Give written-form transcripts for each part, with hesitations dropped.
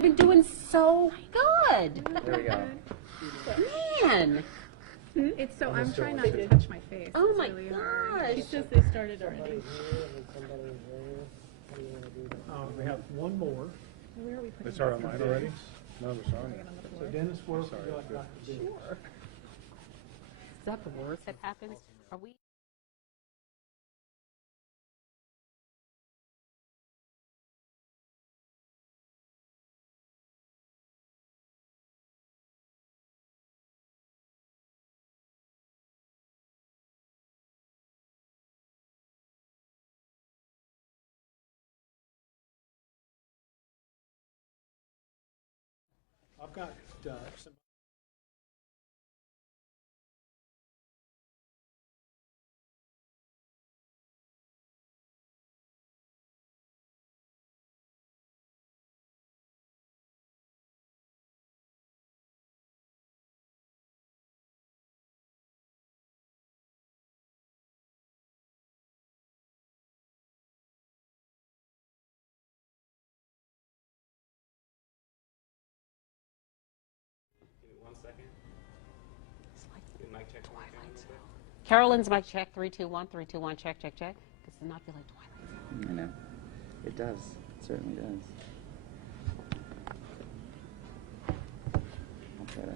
Been doing so good. There we go. Man. It's so I'm trying not to touch my face. Oh It's my really hard. gosh. She says they started already. We have one more. Where are we putting They start on mine already? No, they're sorry. So Dennis, where would Sorry, you like good. Dr. D? Sure. Is that the worst that happens? Are we? I've got some. Carolyn's mic check, 321, 321, check, check, check. Does it not feel like Twilight? I know. It does. It certainly does. I'll try to.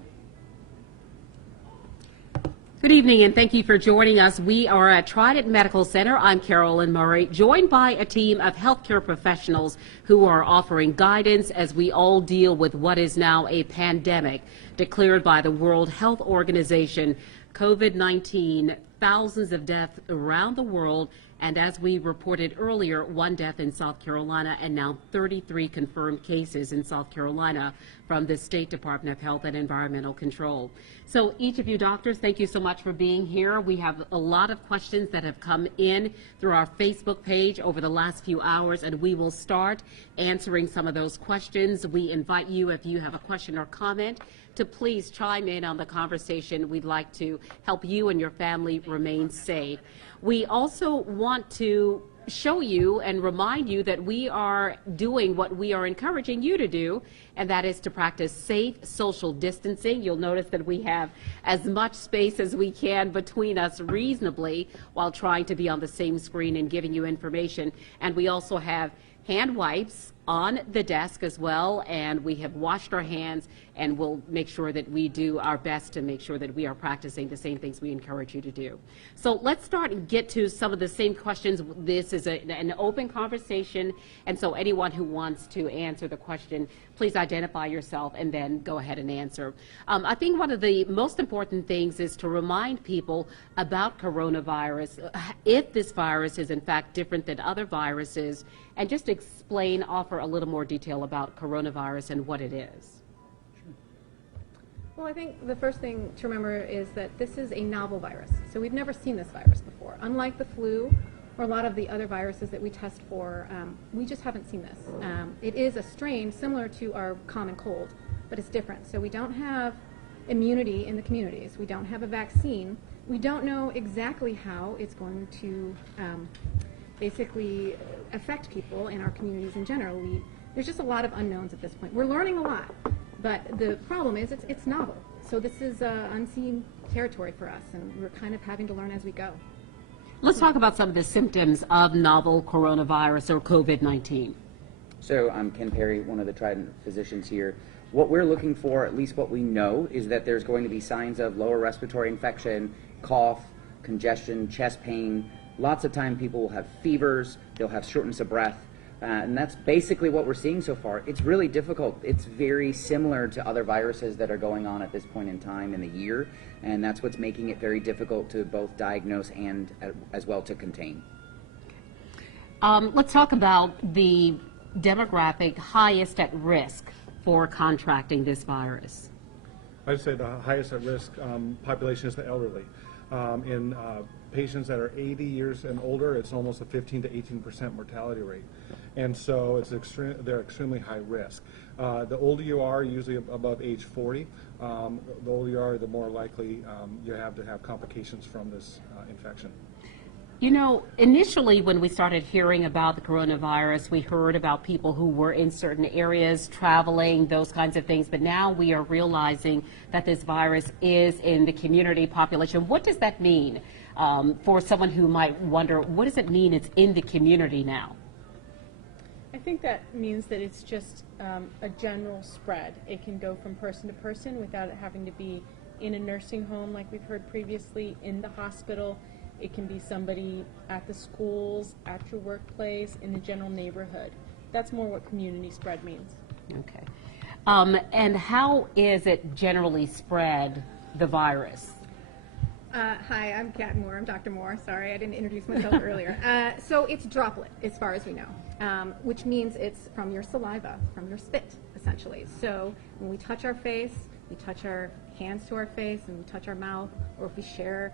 Good evening, and thank you for joining us. We are at Trident Medical Center. I'm Carolyn Murray, joined by a team of healthcare professionals who are offering guidance as we all deal with what is now a pandemic declared by the World Health Organization. COVID-19, thousands of deaths around the world, and as we reported earlier, 1 death in South Carolina and now 33 confirmed cases in South Carolina from the State Department of Health and Environmental Control. So each of you doctors, thank you so much for being here. We have a lot of questions that have come in through our Facebook page over the last few hours, and we will start answering some of those questions. We invite you, if you have a question or comment, to please chime in on the conversation. We'd like to help you and your family remain safe. We also want to show you and remind you that we are doing what we are encouraging you to do, and that is to practice safe social distancing. You'll notice that we have as much space as we can between us reasonably while trying to be on the same screen and giving you information. And we also have hand wipes on the desk as well, and we have washed our hands, and we'll make sure that we do our best to make sure that we are practicing the same things we encourage you to do. So let's start and get to some of the same questions. This is an open conversation, and so anyone who wants to answer the question, please identify yourself and then go ahead and answer. I think one of the most important things is to remind people about coronavirus, if this virus is in fact different than other viruses, and just explain, offer a little more detail about coronavirus and what it is. Well, I think the first thing to remember is that this is a novel virus. So we've never seen this virus before. Unlike the flu or a lot of the other viruses that we test for, we just haven't seen this. It is a strain similar to our common cold, but it's different. So we don't have immunity in the communities. We don't have a vaccine. We don't know exactly how it's going to basically affect people in our communities in general. There's just a lot of unknowns at this point. We're learning a lot, but the problem is it's novel. So this is unseen territory for us, and we're kind of having to learn as we go. Let's talk about some of the symptoms of novel coronavirus or COVID-19. So I'm Ken Perry, one of the Trident physicians here. What we're looking for, at least what we know, is that there's going to be signs of lower respiratory infection, cough, congestion, chest pain. Lots of time people will have fevers, they'll have shortness of breath, and that's basically what we're seeing so far. It's really difficult. It's very similar to other viruses that are going on at this point in time in the year, and that's what's making it very difficult to both diagnose and as well to contain. Let's talk about the demographic highest at risk for contracting this virus. I'd say the highest at risk population is the elderly. In patients that are 80 years and older, it's almost a 15 to 18% mortality rate. And so they're extremely high risk. The older you are, usually above age 40, the older you are, the more likely you have to have complications from this infection. You know, initially when we started hearing about the coronavirus, we heard about people who were in certain areas, traveling, those kinds of things, but now we are realizing that this virus is in the community population. What does that mean for someone who might wonder, what does it mean it's in the community now? I think that means that it's just a general spread. It can go from person to person without it having to be in a nursing home like we've heard previously, in the hospital. It can be somebody at the schools, at your workplace, in the general neighborhood. That's more what community spread means. Okay. And how is it generally spread, the virus? Hi, I'm Kat Moore. I'm Dr. Moore. Sorry, I didn't introduce myself earlier. So it's droplet, as far as we know, which means it's from your saliva, from your spit, essentially. So when we touch our face, we touch our hands to our face, and we touch our mouth, or if we share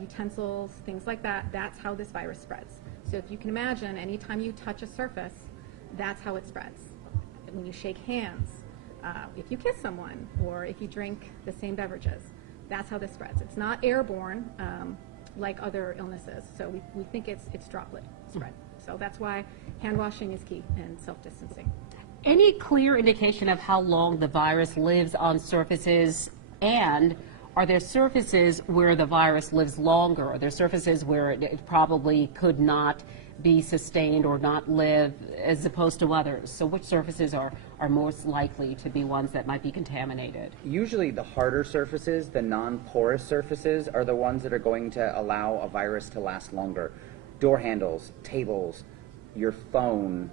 utensils, things like that, that's how this virus spreads. So if you can imagine, anytime you touch a surface, that's how it spreads. When you shake hands, if you kiss someone, or if you drink the same beverages, that's how this spreads. It's not airborne like other illnesses, so we think it's droplet spread. So that's why hand washing is key, and self-distancing. Any clear indication of how long the virus lives on surfaces, and are there surfaces where the virus lives longer? Are there surfaces where it probably could not be sustained or not live as opposed to others? So which surfaces are most likely to be ones that might be contaminated? Usually the harder surfaces, the non-porous surfaces, are the ones that are going to allow a virus to last longer. Door handles, tables, your phone,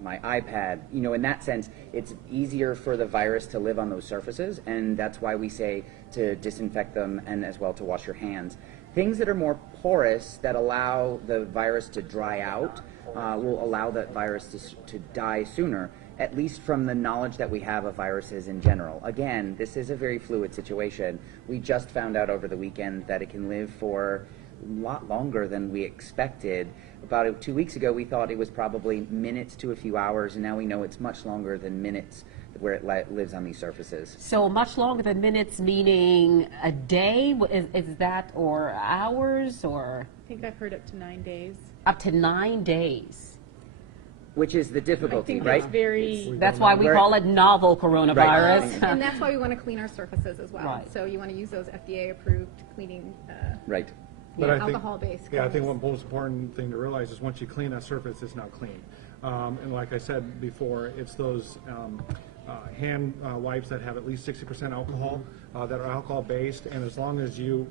my iPad, you know, in that sense, it's easier for the virus to live on those surfaces, and that's why we say to disinfect them and as well to wash your hands. Things that are more porous, that allow the virus to dry out, will allow that virus to die sooner, at least from the knowledge that we have of viruses in general. Again, this is a very fluid situation. We just found out over the weekend that it can live for a lot longer than we expected. About 2 weeks ago, we thought it was probably minutes to a few hours, and now we know it's much longer than minutes where it lives on these surfaces. So much longer than minutes, meaning a day? Is that, or hours, or? I think I've heard up to 9 days. Up to 9 days. Which is the I difficulty, think right? that's very... That's why we call it novel coronavirus. And that's why we want to clean our surfaces as well. Right. So you want to use those FDA-approved cleaning Right. But I think- alcohol-based Yeah, I think cleaners. one most important thing to realize is once you clean that surface, it's not clean. And like I said before, it's those hand wipes that have at least 60% alcohol, that are alcohol-based, and as long as you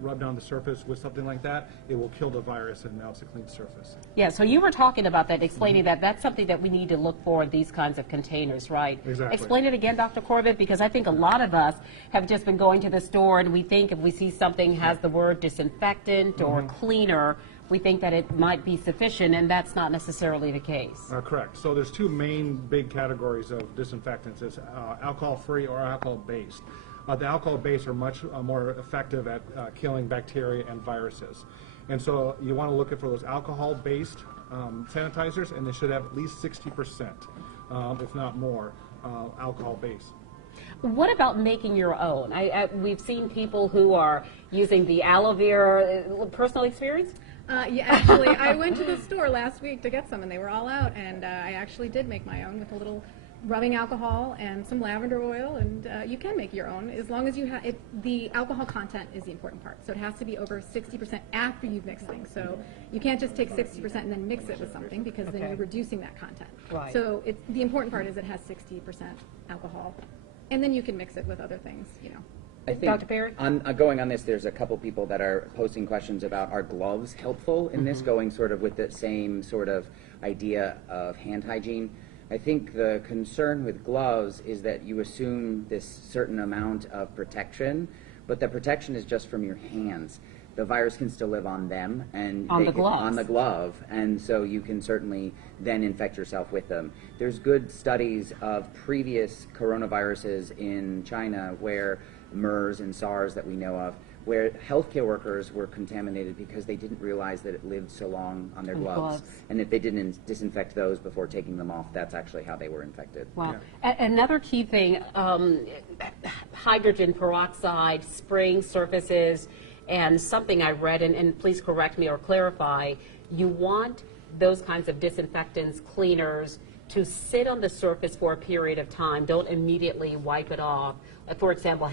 rub down the surface with something like that, it will kill the virus, and now it's a clean surface. Yeah, so you were talking about that, explaining that that's something that we need to look for in these kinds of containers, right? Exactly. Explain it again, Dr. Corbett, because I think a lot of us have just been going to the store and we think if we see something has the word disinfectant or cleaner, we think that it might be sufficient, and that's not necessarily the case. Correct. So there's two main big categories of disinfectants. It's alcohol-free or alcohol-based. The alcohol-based are much more effective at killing bacteria and viruses. And so you want to look for those alcohol-based sanitizers, and they should have at least 60%, if not more, alcohol-based. What about making your own? We've seen people who are using the aloe vera. Personal experience? Yeah, actually, I went to the store last week to get some, and they were all out, and I actually did make my own with a little rubbing alcohol and some lavender oil, and you can make your own as long as you have the alcohol content is the important part. So it has to be over 60% after you've mixed things. So you can't just take 60% and then mix it with something, because then you're reducing that content. Right. So the important part is it has 60% alcohol, and then you can mix it with other things, you know. I think Dr. Perry? Going on this, there's a couple people that are posting questions about are gloves helpful in this, going sort of with the same sort of idea of hand hygiene. I think the concern with gloves is that you assume this certain amount of protection, but the protection is just from your hands. The virus can still live on them and On the gloves. on the glove, and so you can certainly then infect yourself with them. There's good studies of previous coronaviruses in China where MERS and SARS that we know of, where healthcare workers were contaminated because they didn't realize that it lived so long on their gloves. And if they didn't disinfect those before taking them off, that's actually how they were infected. Wow. Another key thing, hydrogen peroxide, spraying surfaces, And something I read, and please correct me or clarify, you want those kinds of disinfectants, cleaners, to sit on the surface for a period of time. Don't immediately wipe it off. For example,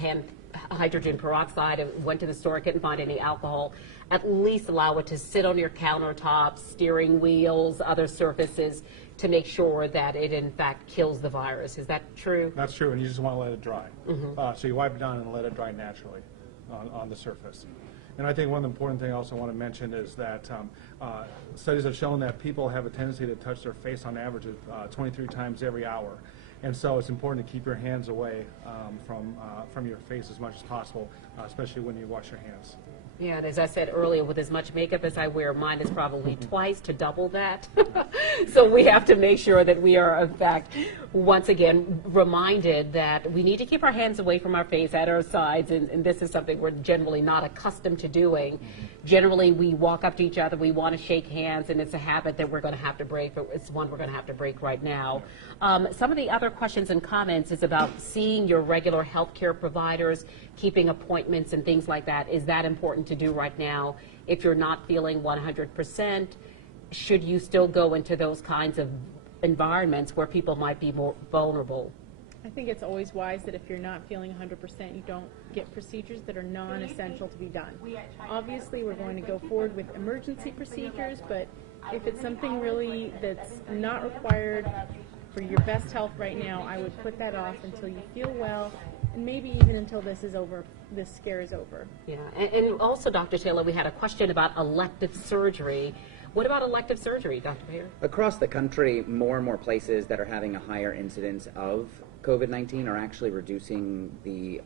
hydrogen peroxide, I went to the store, couldn't find any alcohol. At least allow it to sit on your countertops, steering wheels, other surfaces, to make sure that it in fact kills the virus. Is that true? That's true, and you just want to let it dry. So you wipe it down and let it dry naturally on the surface. And I think one of the important things I also want to mention is that studies have shown that people have a tendency to touch their face on average 23 times every hour. And so it's important to keep your hands away from your face as much as possible, especially when you wash your hands. Yeah, and as I said earlier, with as much makeup as I wear, mine is probably twice to double that. So we have to make sure that we are, in fact, once again, reminded that we need to keep our hands away from our face at our sides, and this is something we're generally not accustomed to doing. Generally, we walk up to each other, we want to shake hands, and it's a habit that we're going to have to break, but it's one we're going to have to break right now. Some of the other questions and comments is about seeing your regular healthcare providers, keeping appointments and things like that. Is that important to do right now? If you're not feeling 100%, should you still go into those kinds of environments where people might be more vulnerable? I think it's always wise that if you're not feeling 100%, you don't get procedures that are non-essential to be done. Obviously, we're going to go forward with emergency procedures, but if it's something really that's not required for your best health right now, I would put that off until you feel well, and maybe even until this is over, this scare is over. Yeah, and also, Dr. Taylor, we had a question about elective surgery. What about elective surgery, Dr. Bayer? Across the country, more and more places that are having a higher incidence of COVID-19 are actually reducing the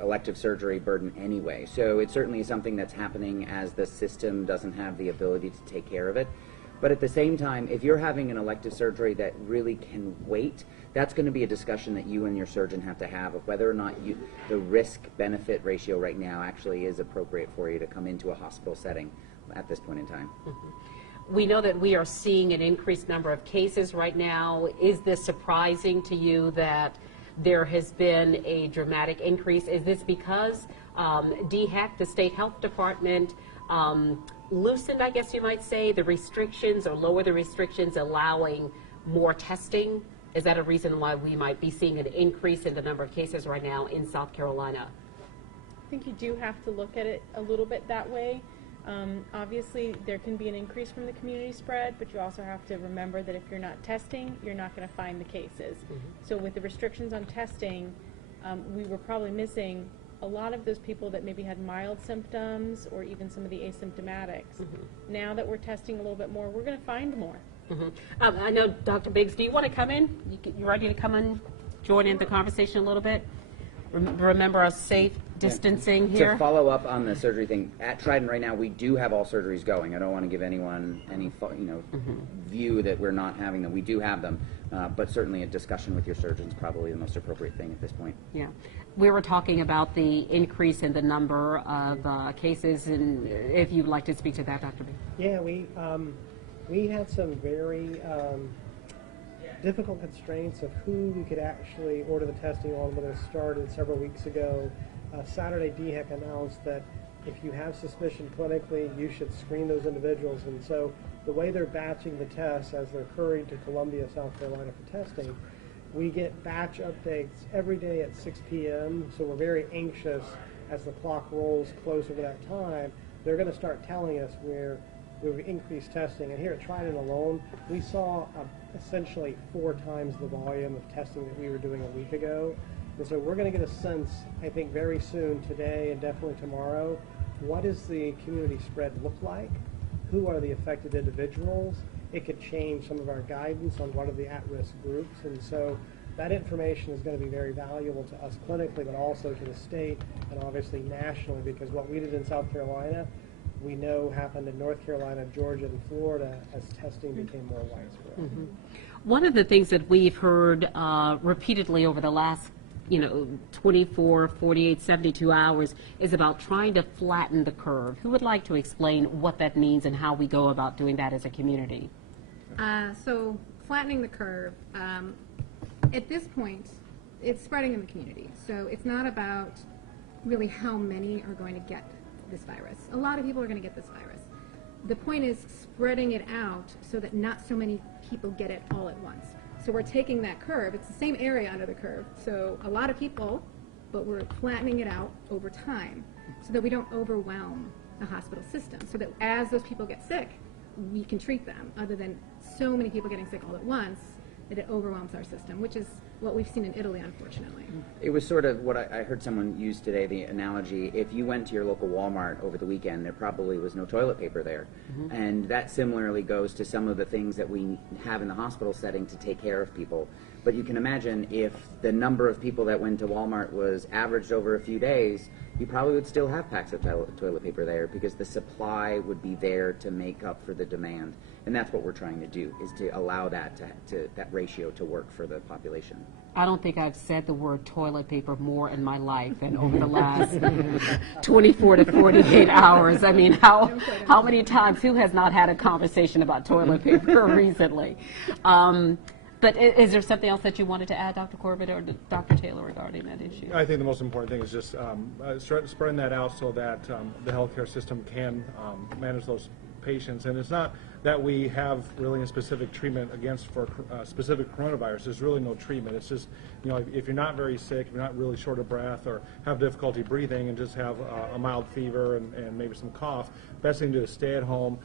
elective surgery burden anyway. So it certainly is something that's happening as the system doesn't have the ability to take care of it. But at the same time, if you're having an elective surgery that really can wait, that's going to be a discussion that you and your surgeon have to have of whether or not the risk-benefit ratio right now actually is appropriate for you to come into a hospital setting at this point in time. We know that we are seeing an increased number of cases right now. Is this surprising to you that there has been a dramatic increase? Is this because DHEC, the State Health Department, loosened, I guess you might say, the restrictions or lower the restrictions, allowing more testing? Is that a reason why we might be seeing an increase in the number of cases right now in South Carolina? I think you do have to look at it a little bit that way. Obviously, there can be an increase from the community spread, but you also have to remember that if you're not testing, you're not going to find the cases. So with the restrictions on testing, we were probably missing a lot of those people that maybe had mild symptoms or even some of the asymptomatics. Now that we're testing a little bit more, we're going to find more. I know, Dr. Biggs, do you want to come in? You ready to come in, join in the conversation a little bit? Remember our safe distancing here? To follow up on the surgery thing, at Trident right now we do have all surgeries going. I don't want to give anyone any view that we're not having them. We do have them, but certainly a discussion with your surgeon is probably the most appropriate thing at this point. Yeah. We were talking about the increase in the number of cases, and if you'd like to speak to that, Dr. B. Yeah, we had some very difficult constraints of who we could actually order the testing on when it started several weeks ago. Saturday, DHEC announced that if you have suspicion clinically, you should screen those individuals. And so the way they're batching the tests as they're hurrying to Columbia, South Carolina for testing, we get batch updates every day at 6 p.m. So we're very anxious as the clock rolls closer to that time. They're going to start telling us where we've increased testing. And here at Trident alone, we saw essentially 4 times the volume of testing that we were doing a week ago. And so we're going to get a sense, I think, very soon, today and definitely tomorrow, what does the community spread look like? Who are the affected individuals? It could change some of our guidance on what are the at-risk groups. And so that information is going to be very valuable to us clinically, but also to the state and obviously nationally, because what we did in South Carolina, we know happened in North Carolina, Georgia, and Florida as testing became more widespread. One of the things that we've heard repeatedly over the last 24, 48, 72 hours is about trying to flatten the curve. Who would like to explain what that means and how we go about doing that as a community? So flattening the curve, at this point, it's spreading in the community. So it's not about really how many are going to get this virus. A lot of people are going to get this virus. The point is spreading it out so that not so many people get it all at once. So we're taking that curve. It's the same area under the curve. So a lot of people, but we're flattening it out over time so that we don't overwhelm the hospital system. So that as those people get sick, we can treat them, other than so many people getting sick all at once that it overwhelms our system, which is what we've seen in Italy, unfortunately. It was sort of what I heard someone use today, the analogy, if you went to your local Walmart over the weekend, there probably was no toilet paper there. And that similarly goes to some of the things that we have in the hospital setting to take care of people. But you can imagine if the number of people that went to Walmart was averaged over a few days, you probably would still have packs of toilet paper there because the supply would be there to make up for the demand. And that's what we're trying to do, is to allow that that ratio to work for the population. I don't think I've said the word toilet paper more in my life than over the last 24 to 48 hours. I mean, how many times, who has not had a conversation about toilet paper recently? But is there something else that you wanted to add, Dr. Corbett or Dr. Taylor, regarding that issue? I think the most important thing is just spreading that out so that the healthcare system can manage those patients. And it's not that we have really a specific treatment against for specific coronavirus. There's really no treatment. It's just, you know, if you're not very sick, if you're not really short of breath or have difficulty breathing and just have a mild fever and maybe some cough, best thing to do is stay at home,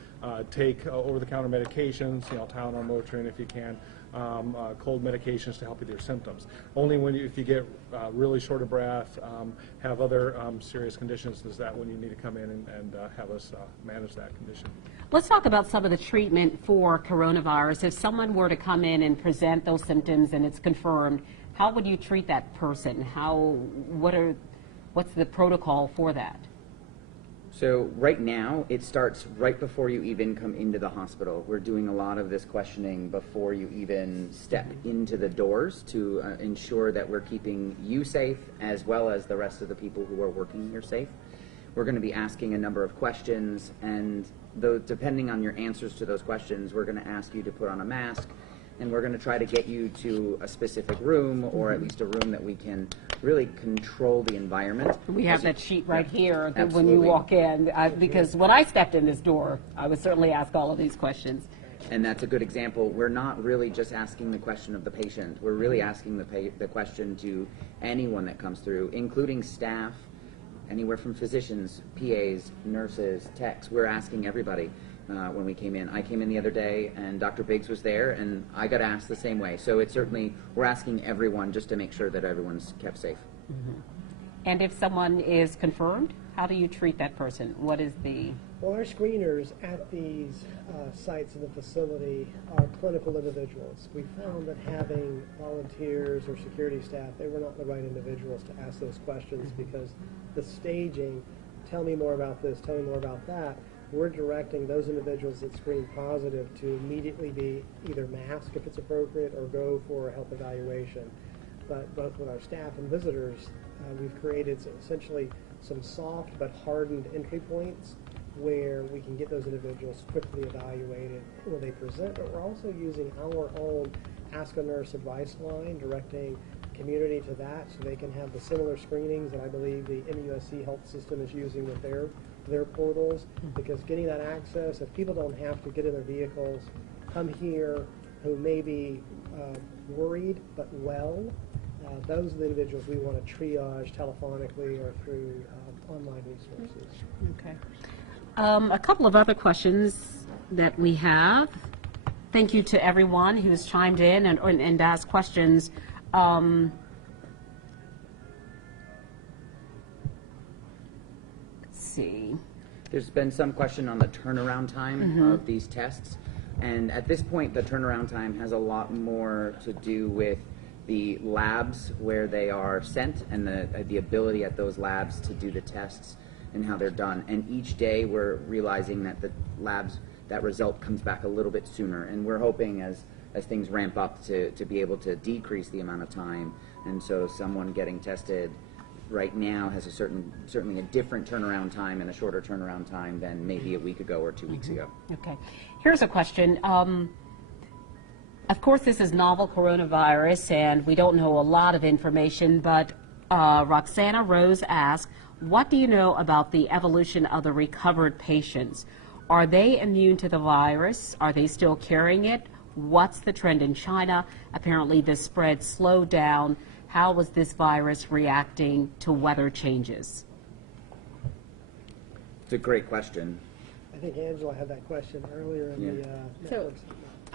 take over-the-counter medications, you know, Tylenol, Motrin if you can, cold medications to help with your symptoms. Only if you get really short of breath, have other serious conditions, is that when you need to come in and have us manage that condition. Let's talk about some of the treatment for coronavirus. If someone were to come in and present those symptoms and it's confirmed, how would you treat that person? What's the protocol for that? So right now, it starts right before you even come into the hospital. We're doing a lot of this questioning before you even step into the doors to ensure that we're keeping you safe as well as the rest of the people who are working here safe. We're going to be asking a number of questions, and depending on your answers to those questions, we're going to ask you to put on a mask, and we're going to try to get you to a specific room, or at least a room that we can really control the environment. We have that sheet right here that when Absolutely. you walk in, because when I stepped in this door, I would certainly ask all of these questions. And that's a good example. We're not really just asking the question of the patient. We're really asking the question to anyone that comes through, including staff, anywhere from physicians, PAs, nurses, techs. We're asking everybody when we came in. I came in the other day, and Dr. Biggs was there, and I got asked the same way. So it's certainly, we're asking everyone just to make sure that everyone's kept safe. Mm-hmm. And if someone is confirmed, how do you treat that person? What is the... Well, our screeners at these sites in the facility are clinical individuals. We found that having volunteers or security staff, they were not the right individuals to ask those questions because the staging, tell me more about this, tell me more about that, we're directing those individuals that screen positive to immediately be either masked if it's appropriate or go for a health evaluation. But both with our staff and visitors, we've created essentially some soft but hardened entry points where we can get those individuals quickly evaluated when they present, but we're also using our own Ask a Nurse advice line, directing community to that so they can have the similar screenings that I believe the MUSC health system is using with their portals, because getting that access, if people don't have to get in their vehicles, come here, who may be worried but well, those are the individuals we want to triage telephonically or through online resources. Okay. A couple of other questions that we have. Thank you to everyone who's chimed in and asked questions. Let's see. There's been some question on the turnaround time of these tests, and at this point the turnaround time has a lot more to do with the labs where they are sent and the ability at those labs to do the tests and how they're done. And each day we're realizing that the labs, that result comes back a little bit sooner, and we're hoping as things ramp up to be able to decrease the amount of time. And so someone getting tested right now has certainly a different turnaround time and a shorter turnaround time than maybe a week ago or 2 weeks ago. Okay. Here's a question. Of course, this is novel coronavirus, and we don't know a lot of information, but Roxana Rose asked, what do you know about the evolution of the recovered patients? Are they immune to the virus? Are they still carrying it? What's the trend in China? Apparently the spread slowed down. How was this virus reacting to weather changes? It's a great question. I think Angela had that question earlier in the So, networks.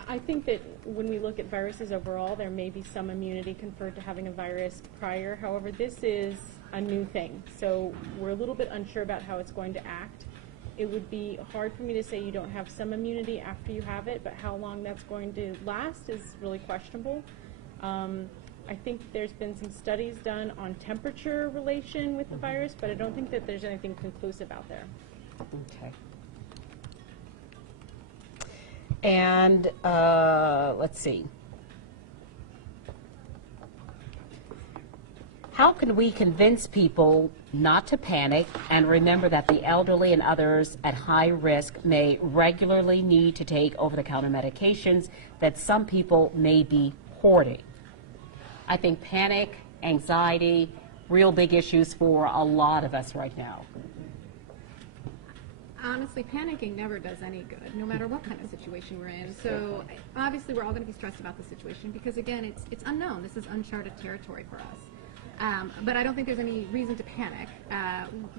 I think that when we look at viruses overall, there may be some immunity conferred to having a virus prior. However, this is a new thing, so we're a little bit unsure about how it's going to act. It would be hard for me to say you don't have some immunity after you have it, but how long that's going to last is really questionable. I think there's been some studies done on temperature relation with the virus, but I don't think that there's anything conclusive out there. Okay. And let's see. How can we convince people not to panic and remember that the elderly and others at high risk may regularly need to take over-the-counter medications that some people may be hoarding? I think panic, anxiety, real big issues for a lot of us right now. Honestly, panicking never does any good, no matter what kind of situation we're in. So obviously we're all going to be stressed about the situation because, again, it's unknown. This is uncharted territory for us. But I don't think there's any reason to panic.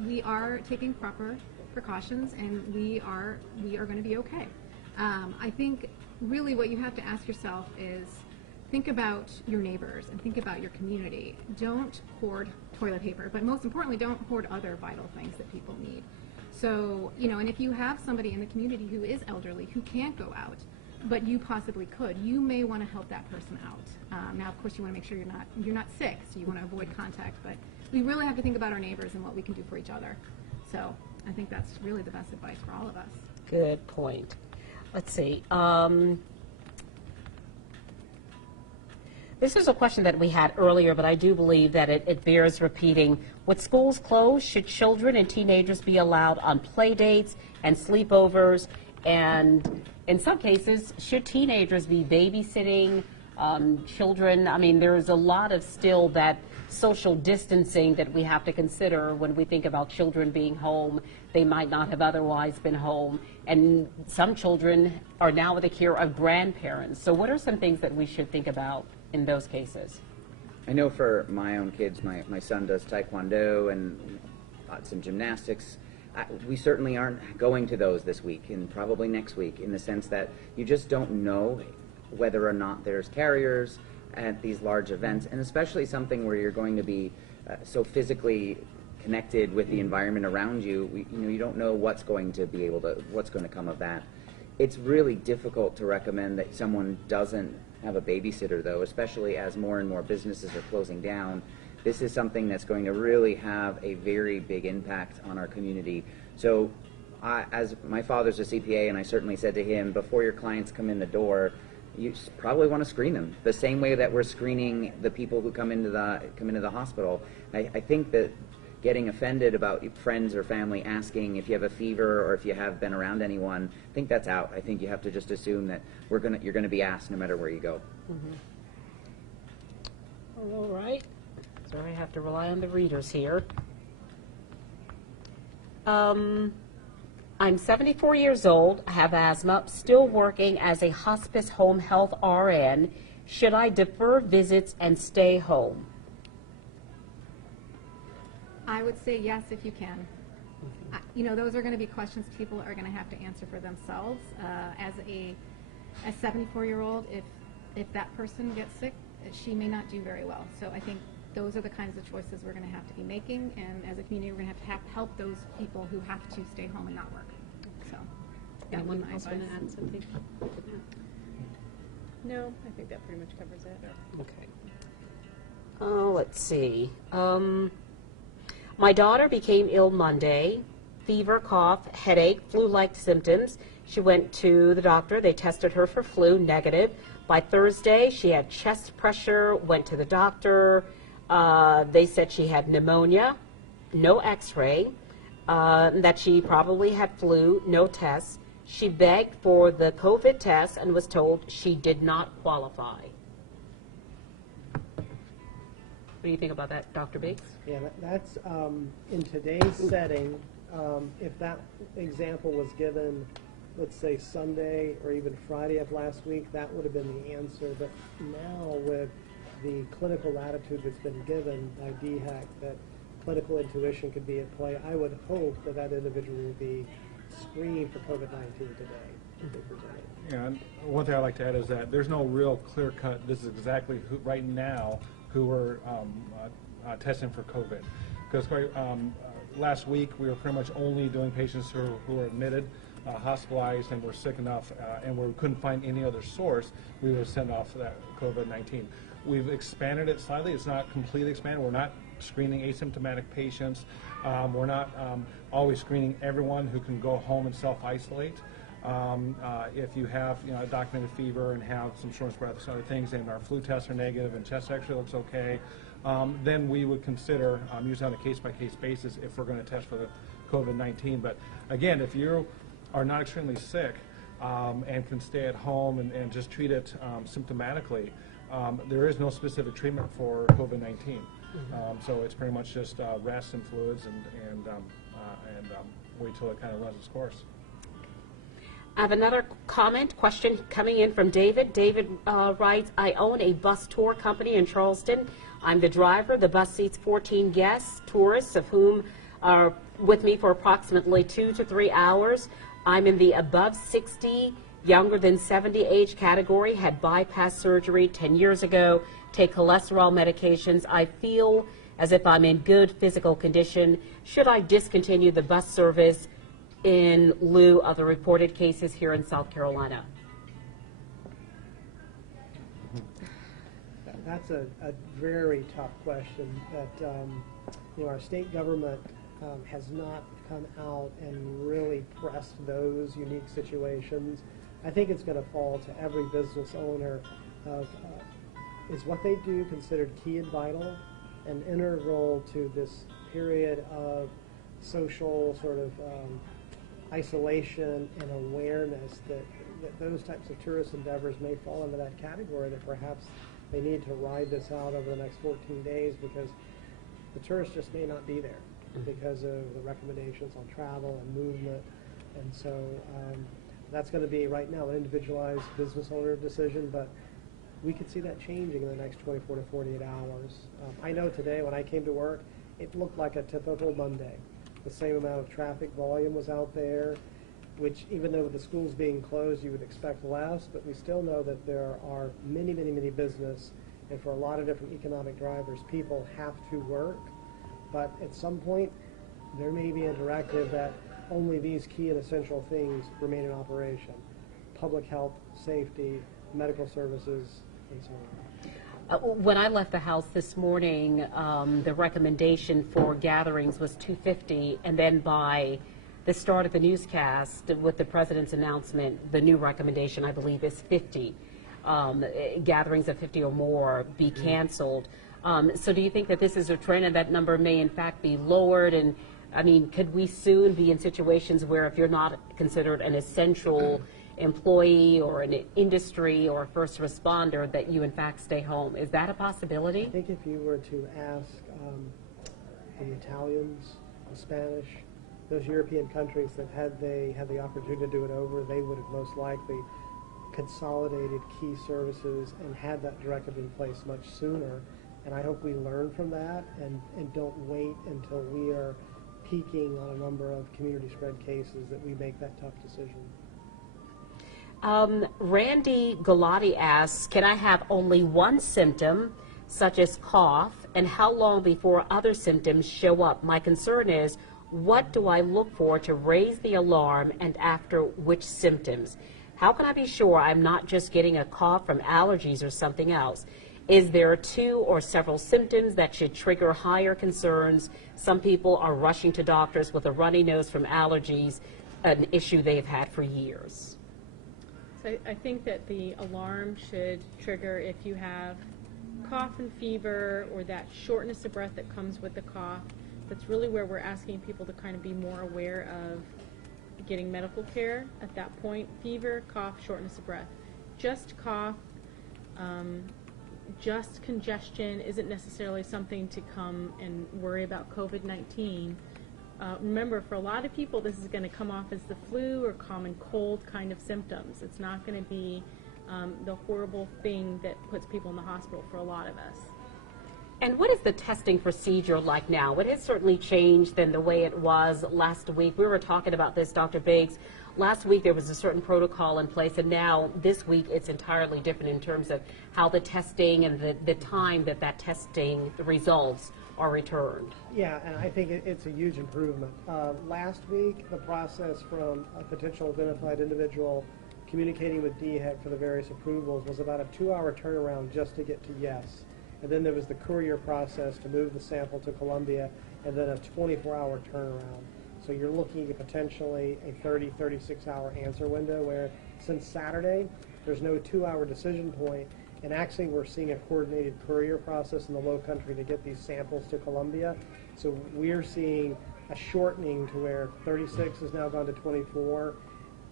We are taking proper precautions, and we are going to be okay. I think really what you have to ask yourself is think about your neighbors and think about your community. Don't hoard toilet paper, but most importantly, don't hoard other vital things that people need. So, and if you have somebody in the community who is elderly, who can't go out, but you possibly could, you may want to help that person out. Now, of course, you want to make sure you're not sick, so you want to avoid contact, but we really have to think about our neighbors and what we can do for each other. So I think that's really the best advice for all of us. Good point. Let's see. This is a question that we had earlier, but I do believe that it bears repeating. With schools closed, should children and teenagers be allowed on play dates and sleepovers? And in some cases, should teenagers be babysitting children? I mean, there's a lot of still that social distancing that we have to consider when we think about children being home. They might not have otherwise been home. And some children are now with the care of grandparents. So what are some things that we should think about in those cases? I know for my own kids, my son does taekwondo and some gymnastics. We certainly aren't going to those this week and probably next week, in the sense that you just don't know whether or not there's carriers at these large events, and especially something where you're going to be so physically connected with the environment around you. You don't know what's going to come of that. It's really difficult to recommend that someone doesn't have a babysitter, though, especially as more and more businesses are closing down. This is something that's going to really have a very big impact on our community. So as my father's a CPA, and I certainly said to him, before your clients come in the door, you probably want to screen them the same way that we're screening the people who come into the hospital. I think that getting offended about friends or family asking if you have a fever or if you have been around anyone, I think that's out. I think you have to just assume that you're going to be asked no matter where you go. Mm-hmm. All right. So I have to rely on the readers here. I'm 74 years old, I have asthma, still working as a hospice home health RN. Should I defer visits and stay home? I would say yes if you can. Those are going to be questions people are going to have to answer for themselves. As a 74-year-old, if that person gets sick, she may not do very well. So I think those are the kinds of choices we're going to have to be making, and as a community, we're going to have to help those people who have to stay home and not work. So, Anyone else want to add something? No, I think that pretty much covers it. Okay. Let's see. My daughter became ill Monday. Fever, cough, headache, flu-like symptoms. She went to the doctor. They tested her for flu, negative. By Thursday, she had chest pressure, went to the doctor. They said she had pneumonia, no x-ray, that she probably had flu, no tests. She begged for the COVID test and was told she did not qualify. What do you think about that, Dr. Biggs? Yeah, that's in today's setting. If that example was given, let's say Sunday or even Friday of last week, that would have been the answer. But now with the clinical latitude that's been given by DHEC, that clinical intuition could be at play, I would hope that that individual will be screened for COVID-19 today if they present it. Yeah, and one thing I'd like to add is that there's no real clear-cut, this is exactly who, right now, who we're testing for COVID. Because last week, we were pretty much only doing patients who were admitted, hospitalized, and were sick enough, and we couldn't find any other source, we would send off that COVID-19. We've expanded it slightly. It's not completely expanded. We're not screening asymptomatic patients. We're not always screening everyone who can go home and self-isolate. If you have a documented fever and have some shortness of breath and other things, and our flu tests are negative and chest X-ray looks okay, then we would consider using on a case-by-case basis if we're going to test for the COVID-19. But again, if you are not extremely sick and can stay at home and just treat it symptomatically, there is no specific treatment for COVID-19. So it's pretty much just rest and fluids and wait till it kind of runs its course. I have another question coming in from David. David writes, I own a bus tour company in Charleston. I'm the driver. The bus seats 14 guests, tourists, of whom are with me for approximately 2 to 3 hours. I'm in the above 60, younger than 70 age category, had bypass surgery 10 years ago, take cholesterol medications. I feel as if I'm in good physical condition. Should I discontinue the bus service in lieu of the reported cases here in South Carolina? That's a very tough question that our state government has not come out and really pressed those unique situations. I think it's going to fall to every business owner of is what they do considered key and vital and integral to this period of social sort of isolation and awareness that those types of tourist endeavors may fall into that category, that perhaps they need to ride this out over the next 14 days because the tourists just may not be there because of the recommendations on travel and movement. And so that's going to be right now an individualized business owner decision, but we could see that changing in the next 24 to 48 hours. I know today when I came to work, it looked like a typical Monday. The same amount of traffic volume was out there, which even though the schools being closed, you would expect less, but we still know that there are many, many, many business, and for a lot of different economic drivers, people have to work. But at some point, there may be a directive that only these key and essential things remain in operation. Public health, safety, medical services, and so on. When I left the house this morning, the recommendation for gatherings was 250, and then by the start of the newscast with the president's announcement, the new recommendation, I believe, is 50. Gatherings of 50 or more be canceled. So do you think that this is a trend and that number may in fact be lowered? And I mean, could we soon be in situations where if you're not considered an essential employee or an industry or a first responder that you in fact stay home? Is that a possibility? I think if you were to ask the Italians, the Spanish, those European countries that had the opportunity to do it over, they would have most likely consolidated key services and had that directive in place much sooner. And I hope we learn from that and don't wait until we are peaking on a number of community spread cases that we make that tough decision. Randy Galati asks, can I have only one symptom, such as cough, and how long before other symptoms show up? My concern is, what do I look for to raise the alarm, and after which symptoms? How can I be sure I'm not just getting a cough from allergies or something else? Is there 2 or several symptoms that should trigger higher concerns? Some people are rushing to doctors with a runny nose from allergies, an issue they've had for years. So I think that the alarm should trigger if you have cough and fever or that shortness of breath that comes with the cough. That's really where we're asking people to kind of be more aware of getting medical care at that point. Fever, cough, shortness of breath. Just cough, just congestion isn't necessarily something to come and worry about COVID-19. Remember, for a lot of people, this is going to come off as the flu or common cold kind of symptoms. It's not going to be the horrible thing that puts people in the hospital for a lot of us. And what is the testing procedure like now? It has certainly changed than the way it was last week. We were talking about this, Dr. Biggs. Last week there was a certain protocol in place, and now this week it's entirely different in terms of how the testing and the time that testing results are returned. Yeah, and I think it's a huge improvement. Last week, the process from a potential identified individual communicating with DHEC for the various approvals was about a 2-hour turnaround just to get to yes. And then there was the courier process to move the sample to Columbia, and then a 24-hour turnaround. So you're looking at potentially a 36-hour answer window, where since Saturday, there's no 2-hour decision point, and actually we're seeing a coordinated courier process in the Low Country to get these samples to Columbia. So we're seeing a shortening to where 36 has now gone to 24.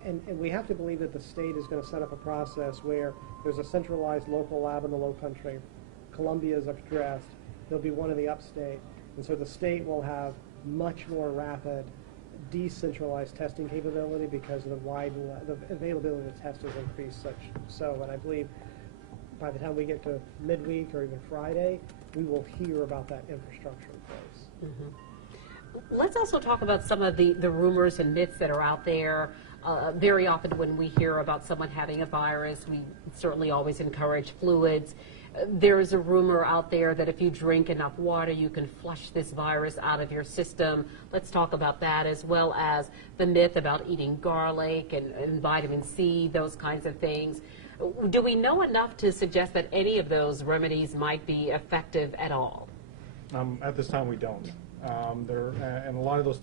And we have to believe that the state is going to set up a process where there's a centralized local lab in the Low Country. Columbia is addressed. There'll be one in the upstate. And so the state will have much more rapid, decentralized testing capability because of the availability of the test has increased such so. And I believe by the time we get to midweek or even Friday, we will hear about that infrastructure in place. Mm-hmm. Let's also talk about some of the rumors and myths that are out there. Very often when we hear about someone having a virus, we certainly always encourage fluids. There is a rumor out there that if you drink enough water, you can flush this virus out of your system. Let's talk about that, as well as the myth about eating garlic and vitamin C, those kinds of things. Do we know enough to suggest that any of those remedies might be effective at all? At this time, we don't. And a lot of those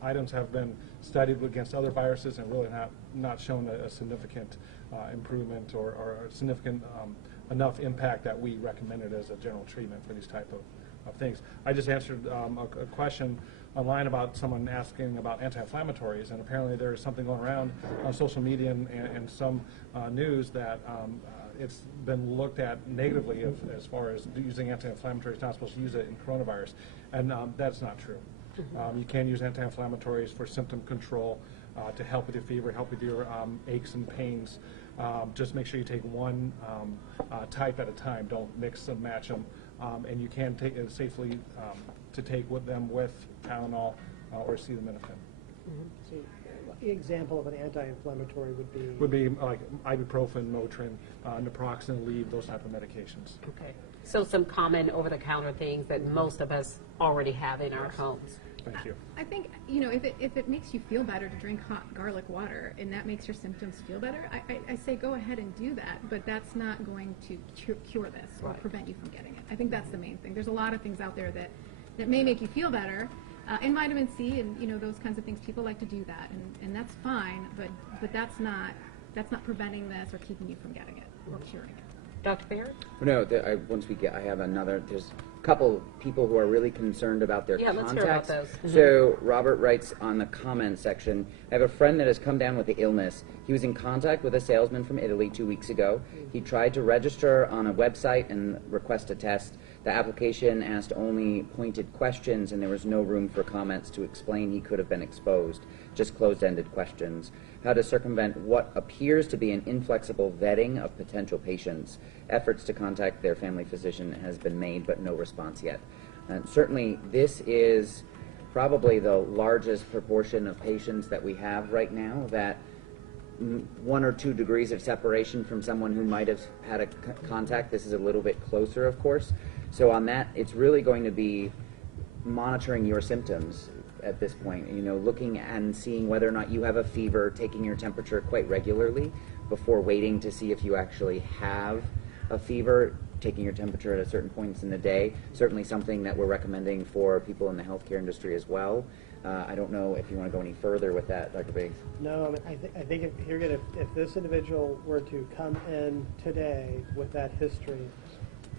items have been studied against other viruses and really not shown a significant improvement or significant enough impact that we recommend it as a general treatment for these type of things. I just answered a question online about someone asking about anti-inflammatories, and apparently there is something going around on social media and some news that it's been looked at negatively as far as using anti-inflammatories. Not supposed to use it in coronavirus, and that's not true. You can use anti-inflammatories for symptom control, to help with your fever, help with your aches and pains. Just make sure you take one type at a time. Don't mix and match them. And you can take it safely to take them with Tylenol or acetaminophen. So the example of an anti-inflammatory would be like ibuprofen, Motrin, naproxen, Aleve, those type of medications. Okay. So some common over-the-counter things that most of us already have in our homes. Thank you. I think, if it makes you feel better to drink hot garlic water and that makes your symptoms feel better, I say go ahead and do that, but that's not going to cure this or prevent you from getting it. I think that's the main thing. There's a lot of things out there that may make you feel better, and vitamin C and those kinds of things. People like to do that, and that's fine, but that's not preventing this or keeping you from getting it or curing it. Dr. Barrett? No, I have another, there's a couple people who are really concerned about their contacts. Let's hear about those. Mm-hmm. So Robert writes on the comment section, I have a friend that has come down with the illness. He was in contact with a salesman from Italy 2 weeks ago. He tried to register on a website and request a test. The application asked only pointed questions, and there was no room for comments to explain he could have been exposed, just closed-ended questions. How to circumvent what appears to be an inflexible vetting of potential patients. Efforts to contact their family physician has been made, but no response yet. And certainly, this is probably the largest proportion of patients that we have right now that 1 or 2 degrees of separation from someone who might have had a contact. This is a little bit closer, of course. So on that, it's really going to be monitoring your symptoms at this point, looking and seeing whether or not you have a fever, taking your temperature quite regularly before waiting to see if you actually have a fever, taking your temperature at certain points in the day. Certainly something that we're recommending for people in the healthcare industry as well. I don't know if you want to go any further with that, Dr. Biggs. No, I think if this individual were to come in today with that history,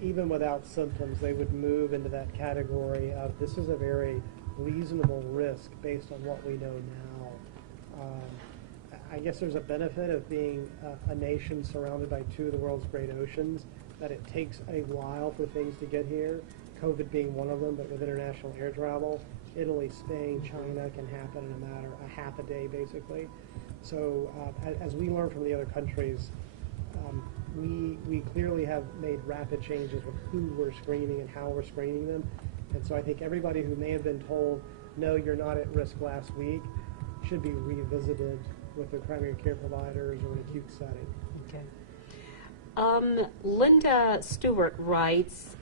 even without symptoms, they would move into that category of this is a very reasonable risk based on what we know now. I guess there's a benefit of being a nation surrounded by 2 of the world's great oceans. that it takes a while for things to get here, COVID being one of them, but with international air travel, Italy, Spain, China can happen in a matter of half a day, basically. So as we learn from the other countries, we clearly have made rapid changes with who we're screening and how we're screening them. And so I think everybody who may have been told, no, you're not at risk last week, should be revisited with their primary care providers or an acute setting. Okay. Linda Stewart writes,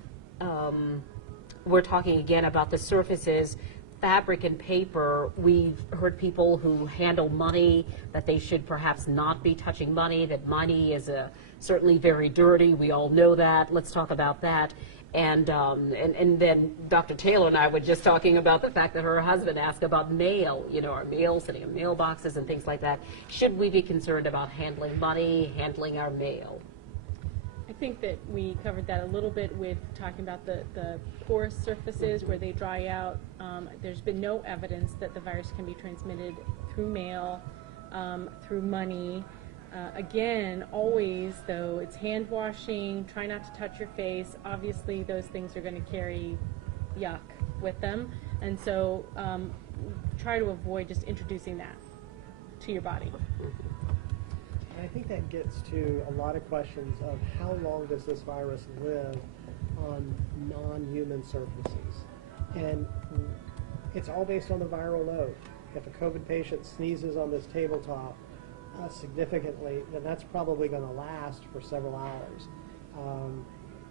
we're talking again about the surfaces, fabric and paper. We've heard people who handle money that they should perhaps not be touching money, that money is certainly very dirty. We all know that. Let's talk about that. And then Dr. Taylor and I were just talking about the fact that her husband asked about mail, our mail, sending in mailboxes and things like that. Should we be concerned about handling money, handling our mail? I think that we covered that a little bit with talking about the porous surfaces where they dry out. There's been no evidence that the virus can be transmitted through mail, through money. Again, always, though, it's hand washing, try not to touch your face. Obviously, those things are going to carry yuck with them. And so try to avoid just introducing that to your body. And I think that gets to a lot of questions of how long does this virus live on non-human surfaces. And it's all based on the viral load. If a COVID patient sneezes on this tabletop significantly, then that's probably going to last for several hours.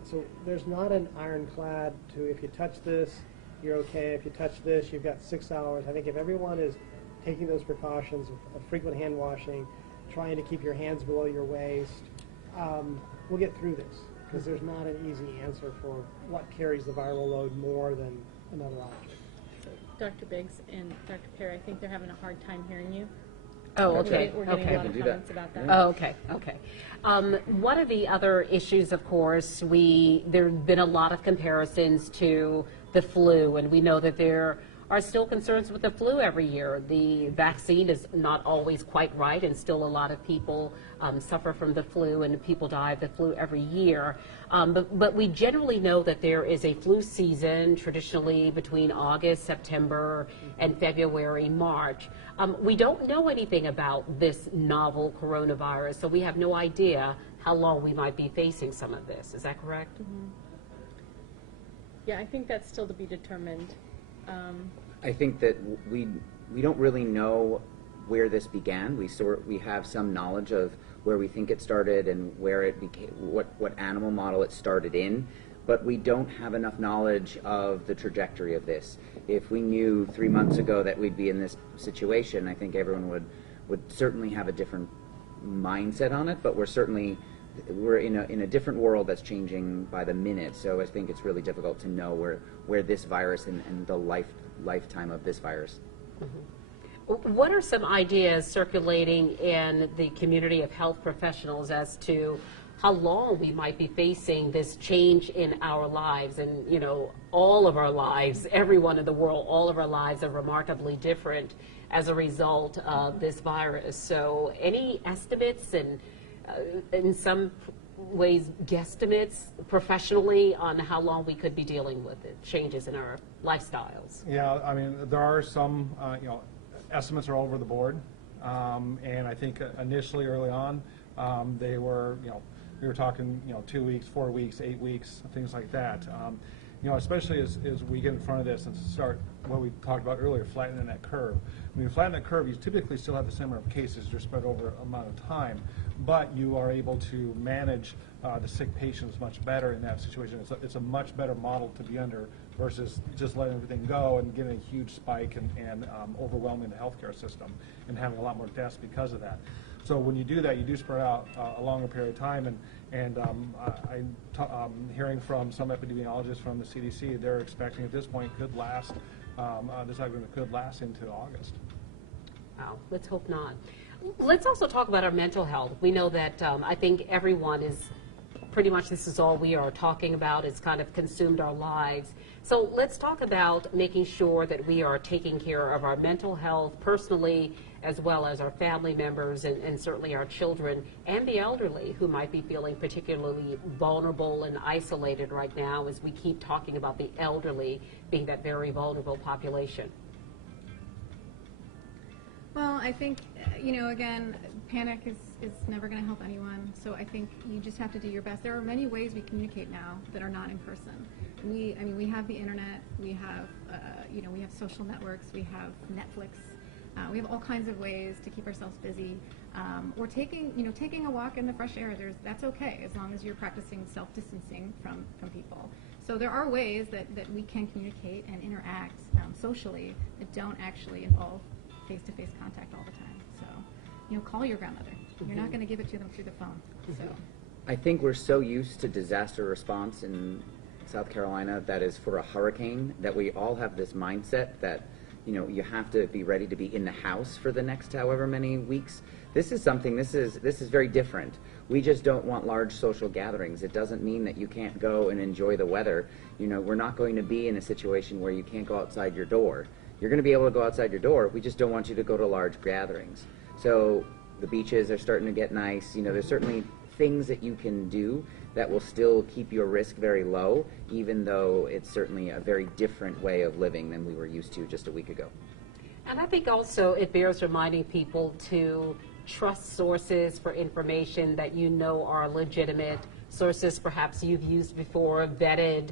So there's not an ironclad to, if you touch this, you're okay. If you touch this, you've got 6 hours. I think if everyone is taking those precautions of frequent hand washing, trying to keep your hands below your waist, we'll get through this, because there's not an easy answer for what carries the viral load more than another object. Dr. Biggs and Dr. Perry, I think they're having a hard time hearing you. Oh, okay. We're getting Okay. a lot of comments about that. Oh, okay, okay. One of the other issues, of course, there have been a lot of comparisons to the flu, and we know that there are still concerns with the flu every year. The vaccine is not always quite right, and still a lot of people suffer from the flu, and people die of the flu every year. But we generally know that there is a flu season traditionally between August, September, and February, March. We don't know anything about this novel coronavirus, so we have no idea how long we might be facing some of this. Is that correct? Mm-hmm. Yeah, I think that's still to be determined. I think that we don't really know where this began. We have some knowledge of where we think it started and where it became, what animal model it started in, but we don't have enough knowledge of the trajectory of this. If we knew 3 months ago that we'd be in this situation, I think everyone would certainly have a different mindset on it, but we're in a different world that's changing by the minute. So I think it's really difficult to know where this virus and the lifetime of this virus. Mm-hmm. What are some ideas circulating in the community of health professionals as to how long we might be facing this change in our lives? And, all of our lives, everyone in the world, all of our lives are remarkably different as a result of this virus. So any estimates and in some ways guesstimates professionally on how long we could be dealing with it, changes in our lifestyles? Yeah, I mean, there are some, estimates are all over the board. And I think initially, early on, they were, we were talking, 2 weeks, 4 weeks, 8 weeks, things like that. Especially as we get in front of this and start what we talked about earlier, flattening that curve. When you flatten that curve, you typically still have the same number of cases, just spread over an amount of time, but you are able to manage the sick patients much better in that situation. It's a much better model to be under versus just letting everything go and getting a huge spike and overwhelming the healthcare system and having a lot more deaths because of that. So when you do that, you do spread out a longer period of time, and I'm hearing from some epidemiologists from the CDC, they're expecting at this point could last, this outbreak could last into August. Wow, let's hope not. Let's also talk about our mental health. We know that I think everyone is pretty much this is all we are talking about. It's kind of consumed our lives. So let's talk about making sure that we are taking care of our mental health personally, as well as our family members and certainly our children and the elderly who might be feeling particularly vulnerable and isolated right now, as we keep talking about the elderly being that very vulnerable population. Well, I think, again, panic is never going to help anyone. So I think you just have to do your best. There are many ways we communicate now that are not in person. We have the internet. We have, we have social networks. We have Netflix. We have all kinds of ways to keep ourselves busy. Or taking a walk in the fresh air. That's okay as long as you're practicing self-distancing from people. So there are ways that we can communicate and interact socially that don't actually involve face-to-face contact all the time. So, call your grandmother. You're not going to give it to them through the phone. So, I think we're so used to disaster response in South Carolina that is for a hurricane that we all have this mindset that, you have to be ready to be in the house for the next however many weeks. This is very different. We just don't want large social gatherings. It doesn't mean that you can't go and enjoy the weather. We're not going to be in a situation where you can't go outside your door. You're going to be able to go outside your door. We just don't want you to go to large gatherings. So the beaches are starting to get nice. There's certainly things that you can do that will still keep your risk very low, even though it's certainly a very different way of living than we were used to just a week ago. And I think also it bears reminding people to trust sources for information that are legitimate, sources perhaps you've used before, vetted,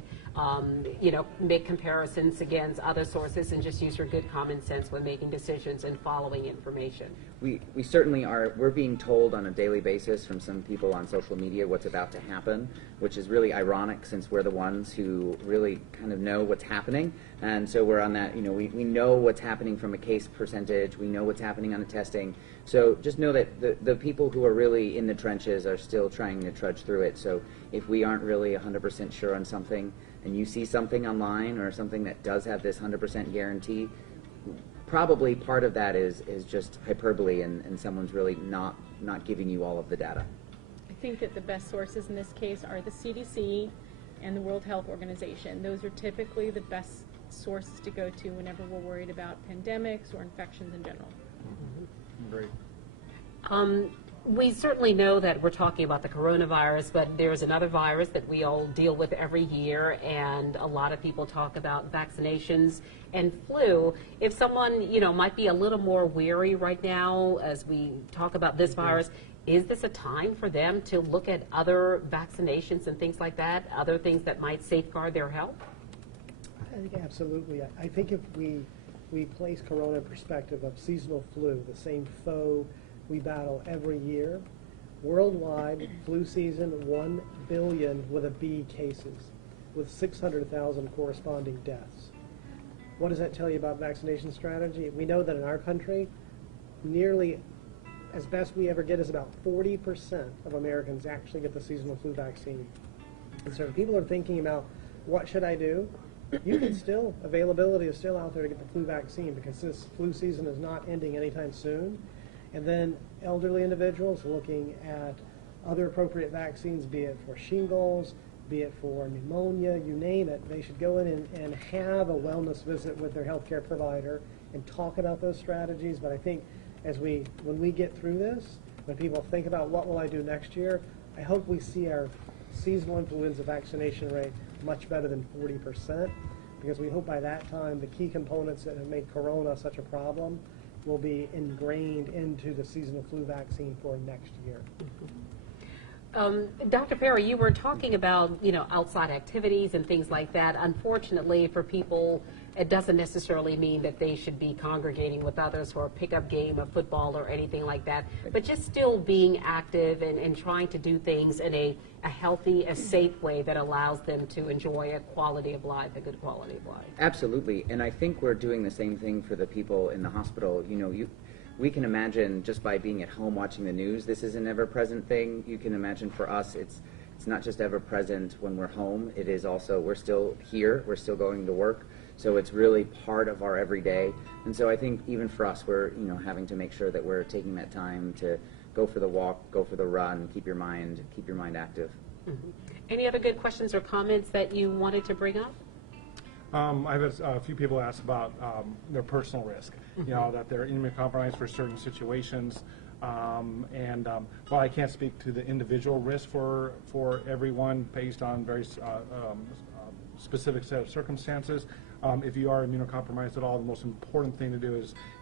make comparisons against other sources, and just use your good common sense when making decisions and following information. We certainly are. We're being told on a daily basis from some people on social media what's about to happen, which is really ironic since we're the ones who really kind of know what's happening. And so we're on that, we know what's happening from a case percentage. We know what's happening on the testing. So just know that the people who are really in the trenches are still trying to trudge through it. So if we aren't really 100% sure on something, and you see something online or something that does have this 100% guarantee, probably part of that is just hyperbole, and someone's really not giving you all of the data. I think that the best sources in this case are the CDC and the World Health Organization. Those are typically the best sources to go to whenever we're worried about pandemics or infections in general. Great. We certainly know that we're talking about the coronavirus, but there's another virus that we all deal with every year, and a lot of people talk about vaccinations and flu. If someone, might be a little more weary right now as we talk about this virus, is this a time for them to look at other vaccinations and things like that, other things that might safeguard their health? I think absolutely. I think if we place corona in perspective of seasonal flu, the same foe we battle every year. Worldwide, flu season, 1 billion with a B cases, with 600,000 corresponding deaths. What does that tell you about vaccination strategy? We know that in our country, nearly as best we ever get is about 40% of Americans actually get the seasonal flu vaccine. And so if people are thinking about what should I do, you can still, availability is still out there to get the flu vaccine because this flu season is not ending anytime soon. And then elderly individuals looking at other appropriate vaccines, be it for shingles, be it for pneumonia, you name it. They should go in and have a wellness visit with their healthcare provider and talk about those strategies. But I think when we get through this, when people think about what will I do next year, I hope we see our seasonal influenza vaccination rate much better than 40%, because we hope by that time the key components that have made corona such a problem will be ingrained into the seasonal flu vaccine for next year. Dr. Perry, you were talking about, outside activities and things like that. Unfortunately, for people, it doesn't necessarily mean that they should be congregating with others for a pickup game of football or anything like that, but just still being active and trying to do things in a healthy, a safe way that allows them to enjoy a quality of life, a good quality of life. Absolutely, and I think we're doing the same thing for the people in the hospital. We can imagine just by being at home watching the news, this is an ever-present thing. You can imagine for us, it's not just ever-present when we're home. It is also, we're still here, we're still going to work, so it's really part of our everyday. And so I think even for us, we're having to make sure that we're taking that time to go for the walk, go for the run, keep your mind active. Any other good questions or comments that you wanted to bring up? I've had a few people ask about their personal risk, you know, that they're immunocompromised for certain situations. While I can't speak to the individual risk for everyone based on very specific set of circumstances, if you are immunocompromised at all, the most important thing to do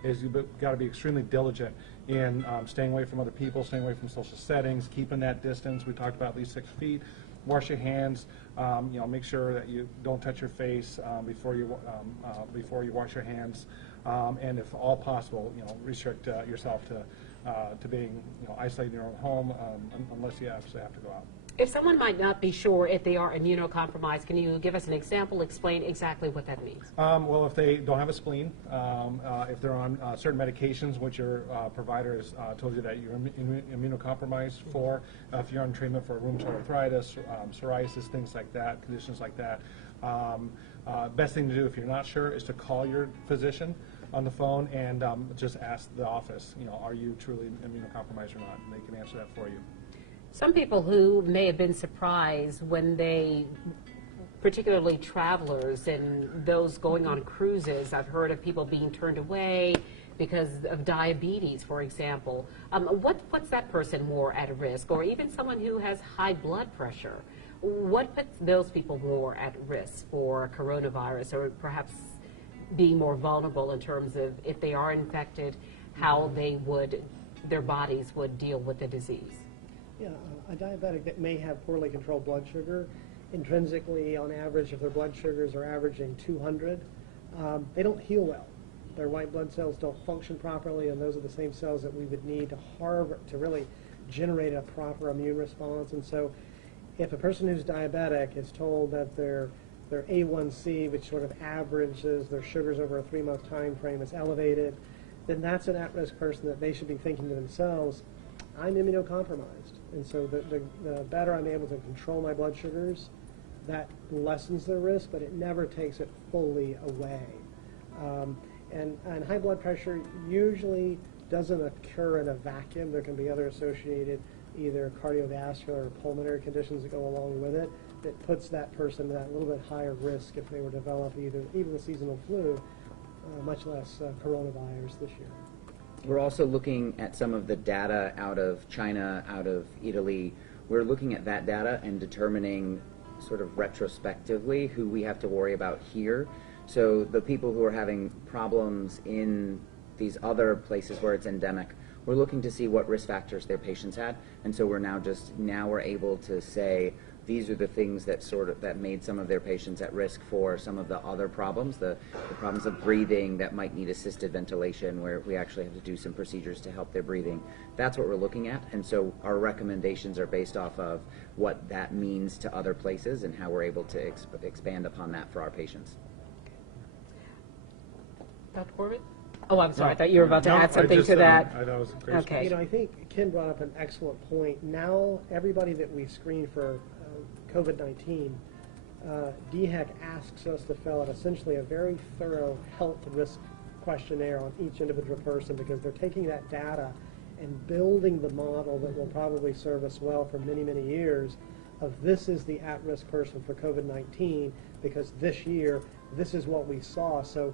is you've got to be extremely diligent in staying away from other people, staying away from social settings, keeping that distance. We talked about at least 6 feet. Wash your hands. You know, make sure that you don't touch your face before you wash your hands, and if all possible, you know, restrict yourself to being, you know, isolated in your own home unless you absolutely have to go out. If someone might not be sure if they are immunocompromised, can you give us an example, explain exactly what that means? Well, if they don't have a spleen, if they're on certain medications which your provider has told you that you're immunocompromised for, if you're on treatment for rheumatoid arthritis, psoriasis, things like that, conditions like that, best thing to do if you're not sure is to call your physician on the phone and just ask the office, you know, are you truly immunocompromised or not, and they can answer that for you. Some people who may have been surprised when they, particularly travelers and those going on cruises, I've heard of people being turned away because of diabetes, for example. What's that person more at risk? Or even someone who has high blood pressure. What puts those people more at risk for coronavirus, or perhaps being more vulnerable in terms of if they are infected, how their bodies would deal with the disease? Yeah, a diabetic that may have poorly controlled blood sugar, intrinsically, on average, if their blood sugars are averaging 200, they don't heal well. Their white blood cells don't function properly, and those are the same cells that we would need to really generate a proper immune response. And so if a person who's diabetic is told that their A1C, which sort of averages their sugars over a 3-month time frame, is elevated, then that's an at-risk person that they should be thinking to themselves, I'm immunocompromised. And so the better I'm able to control my blood sugars, that lessens the risk, but it never takes it fully away. And high blood pressure usually doesn't occur in a vacuum. There can be other associated either cardiovascular or pulmonary conditions that go along with it that puts that person at a little bit higher risk if they were to develop even the seasonal flu, much less coronavirus this year. We're also looking at some of the data out of China, out of Italy. We're looking at that data and determining sort of retrospectively who we have to worry about here. So the people who are having problems in these other places where it's endemic, we're looking to see what risk factors their patients had. And so we're now we're able to say, these are the things that made some of their patients at risk for some of the other problems, the problems of breathing that might need assisted ventilation, where we actually have to do some procedures to help their breathing. That's what we're looking at, and so our recommendations are based off of what that means to other places and how we're able to expand upon that for our patients. Dr. Corbett? Oh, I'm sorry. I thought you were about to add something to that. I thought it was a great Okay. You know, I think Ken brought up an excellent point. Now, everybody that we screen for COVID-19, DHEC asks us to fill out essentially a very thorough health risk questionnaire on each individual person, because they're taking that data and building the model that will probably serve us well for many, many years of this is the at-risk person for COVID-19 because this year, this is what we saw. So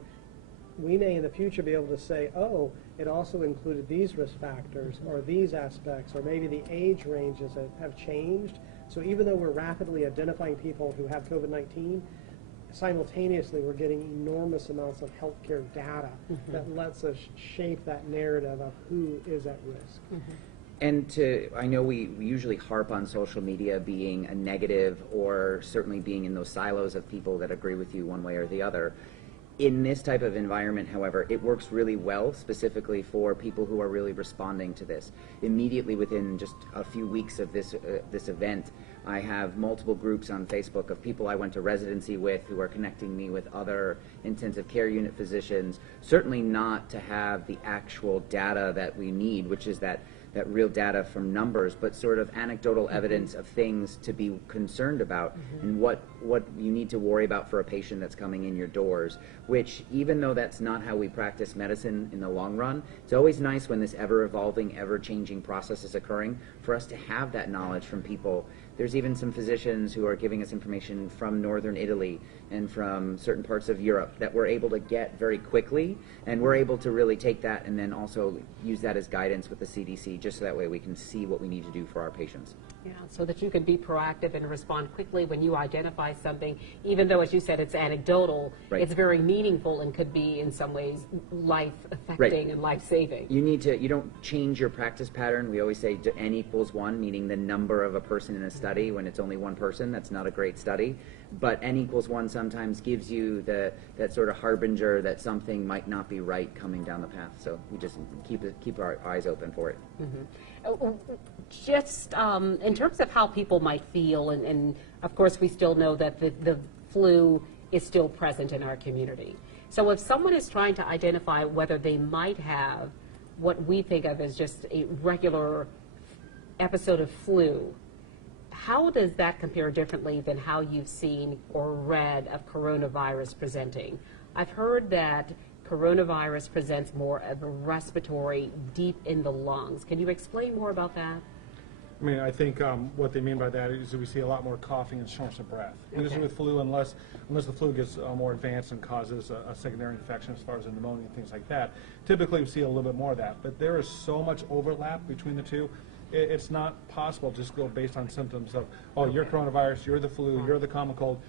we may in the future be able to say, oh, it also included these risk factors or these aspects, or maybe the age ranges have changed. So even though we're rapidly identifying people who have COVID-19, simultaneously we're getting enormous amounts of healthcare data that lets us shape that narrative of who is at risk. And I know we usually harp on social media being a negative, or certainly being in those silos of people that agree with you one way or the other. In this type of environment, however, it works really well, specifically for people who are really responding to this. Immediately within just a few weeks of this event, I have multiple groups on Facebook of people I went to residency with who are connecting me with other intensive care unit physicians, certainly not to have the actual data that we need, which is that real data from numbers, but sort of anecdotal evidence of things to be concerned about. And what what you need to worry about for a patient that's coming in your doors, which even though that's not how we practice medicine in the long run, it's always nice when this ever-evolving, ever-changing process is occurring for us to have that knowledge from people. There's even some physicians who are giving us information from northern Italy and from certain parts of Europe that we're able to get very quickly, and we're able to really take that and then also use that as guidance with the CDC, just so that way we can see what we need to do for our patients. Yeah, so that you can be proactive and respond quickly when you identify something, even though, as you said, it's anecdotal, Right. it's very meaningful and could be, in some ways, life-affecting Right. and life-saving. You don't change your practice pattern. We always say N equals 1, meaning the number of a person in a study. When it's only one person, that's not a great study. But N equals 1 sometimes gives you that sort of harbinger that something might not be right coming down the path. So we just keep our eyes open for it. Just in terms of how people might feel, and of course we still know that the flu is still present in our community. So if someone is trying to identify whether they might have what we think of as just a regular episode of flu, how does that compare differently than how you've seen or read of coronavirus presenting? I've heard that coronavirus presents more of a respiratory deep in the lungs. Can you explain more about that? I mean, I think what they mean by that is that we see a lot more coughing and shortness of breath. Usually with flu, unless the flu gets more advanced and causes a secondary infection as far as a pneumonia and things like that, typically we see a little bit more of that. But there is so much overlap between the two. It's not possible to just go based on symptoms of, oh, you're coronavirus, you're the flu, you're the common cold.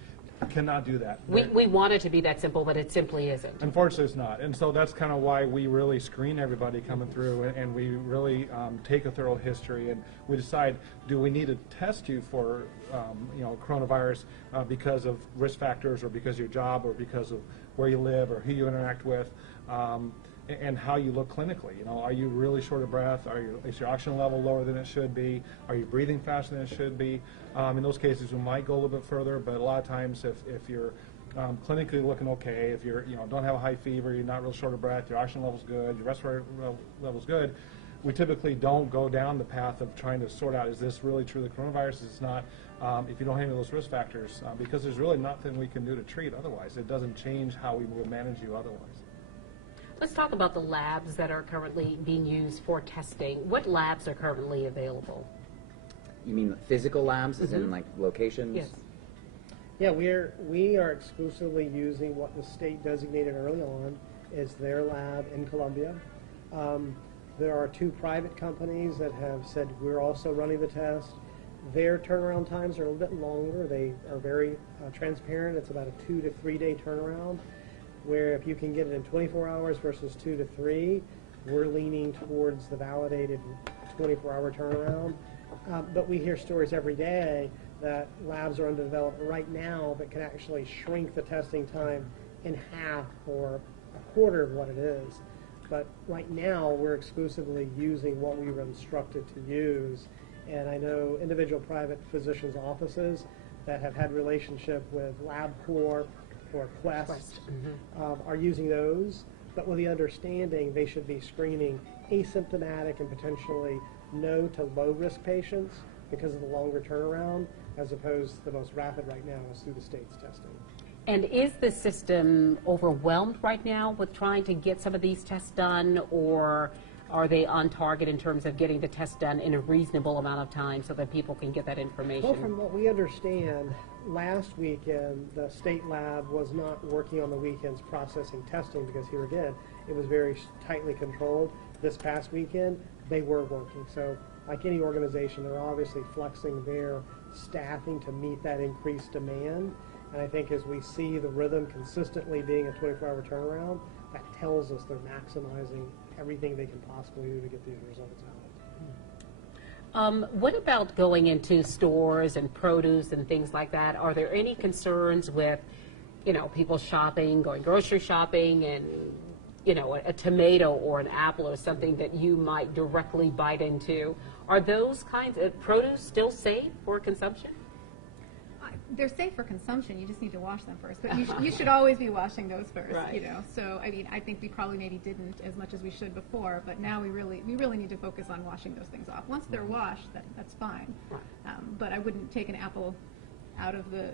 You cannot do that. We want it to be that simple, but it simply isn't. Unfortunately, it's not. And so that's kind of why we really screen everybody coming through, and we really take a thorough history, and we decide, do we need to test you for coronavirus because of risk factors, or because of your job, or because of where you live, or who you interact with, and how you look clinically. Are you really short of breath? Is your oxygen level lower than it should be? Are you breathing faster than it should be? In those cases, we might go a little bit further, but a lot of times if you're clinically looking okay, if you're don't have a high fever, you're not real short of breath, your oxygen level's good, your respiratory level's good, we typically don't go down the path of trying to sort out, is this really truly coronavirus? Is it not? If you don't have any of those risk factors, because there's really nothing we can do to treat otherwise. It doesn't change how we would manage you otherwise. Let's talk about the labs that are currently being used for testing. What labs are currently available? You mean physical labs, as in like locations? Yes. Yeah, we are exclusively using what the state designated early on is their lab in Columbia. There are 2 private companies that have said we're also running the test. Their turnaround times are a little bit longer. They are very transparent. It's about a 2 to 3 day turnaround, where if you can get it in 24 hours versus 2 to 3, we're leaning towards the validated 24-hour turnaround. But we hear stories every day that labs are under development right now that can actually shrink the testing time in half or a quarter of what it is. But right now, we're exclusively using what we were instructed to use. And I know individual private physicians' offices that have had relationship with LabCorp or Quest are using those, but with the understanding they should be screening asymptomatic and potentially no to low risk patients because of the longer turnaround, as opposed to the most rapid right now is through the state's testing. And is the system overwhelmed right now with trying to get some of these tests done, or are they on target in terms of getting the test done in a reasonable amount of time so that people can get that information? Well, from what we understand, last weekend the state lab was not working on the weekends processing testing because here again, it was very tightly controlled. This past weekend, they were working. So like any organization, they're obviously flexing their staffing to meet that increased demand. And I think as we see the rhythm consistently being a 24-hour turnaround, that tells us they're maximizing everything they can possibly do to get these results out. What about going into stores and produce and things like that? Are there any concerns with, people shopping, going grocery shopping, and, a tomato or an apple or something that you might directly bite into? Are those kinds of produce still safe for consumption? They're safe for consumption. You just need to wash them first. But you should always be washing those first. Right. So I mean, I think we probably maybe didn't as much as we should before. But now we really need to focus on washing those things off. Once they're washed, that's fine. But I wouldn't take an apple out of the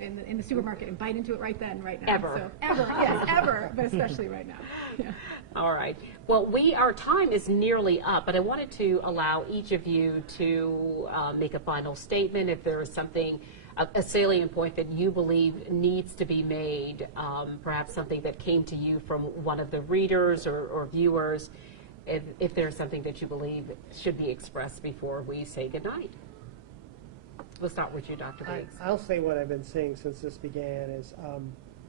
in the supermarket and bite into it right then, right now. Ever. So, ever, yes, ever, but especially right now. Yeah. All right. Well, our time is nearly up, but I wanted to allow each of you to make a final statement if there is something, a salient point that you believe needs to be made, perhaps something that came to you from one of the readers or viewers, if there's something that you believe should be expressed before we say goodnight. We'll start with you, Dr. Biggs. I'll say what I've been saying since this began is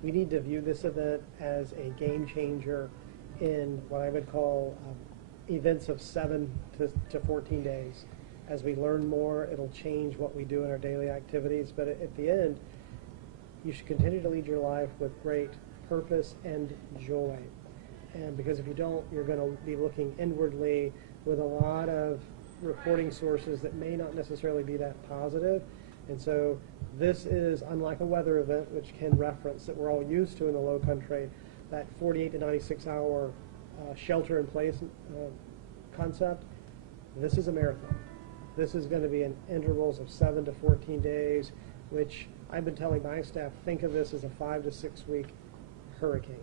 we need to view this event as a game changer in what I would call events of 7 to 14 days. As we learn more, it'll change what we do in our daily activities. But at the end, you should continue to lead your life with great purpose and joy. And because if you don't, you're going to be looking inwardly with a lot of reporting sources that may not necessarily be that positive. And so this is unlike a weather event, which can reference that we're all used to in the Low Country, that 48 to 96 hour shelter in place concept. This is a marathon. This is going to be in intervals of 7 to 14 days, which I've been telling my staff, think of this as a 5 to 6 week hurricane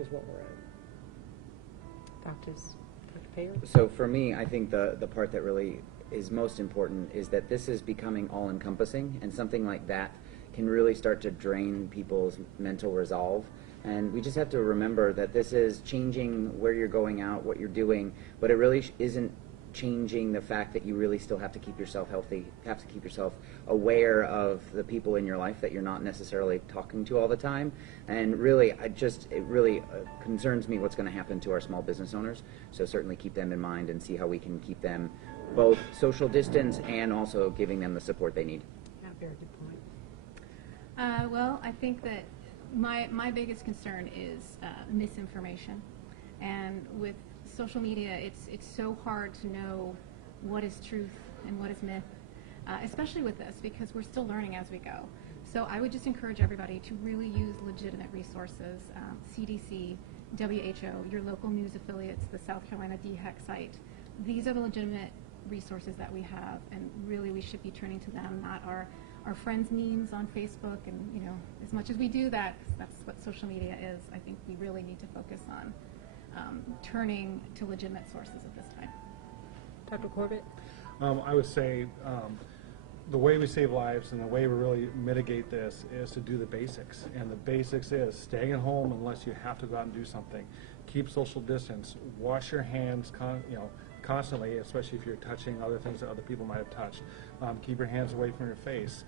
is what we're in. Dr. Payer? So for me, I think the part that really is most important is that this is becoming all-encompassing, and something like that can really start to drain people's mental resolve. And we just have to remember that this is changing where you're going out, what you're doing, but it really isn't changing the fact that you really still have to keep yourself healthy, have to keep yourself aware of the people in your life that you're not necessarily talking to all the time. And really, it really concerns me what's going to happen to our small business owners. So certainly keep them in mind and see how we can keep them both social distance and also giving them the support they need. Yeah, very good point. Well, I think that my biggest concern is misinformation. And with social media, it's so hard to know what is truth and what is myth, especially with this, because we're still learning as we go. So I would just encourage everybody to really use legitimate resources, CDC, WHO, your local news affiliates, the South Carolina DHEC site. These are the legitimate resources that we have, and really we should be turning to them, not our friends' memes on Facebook. And as much as we do that, that's what social media is. I think we really need to focus on turning to legitimate sources at this time. Dr. Corbett? I would say the way we save lives and the way we really mitigate this is to do the basics. And the basics is staying at home unless you have to go out and do something. Keep social distance. Wash your hands constantly, especially if you're touching other things that other people might have touched. Keep your hands away from your face.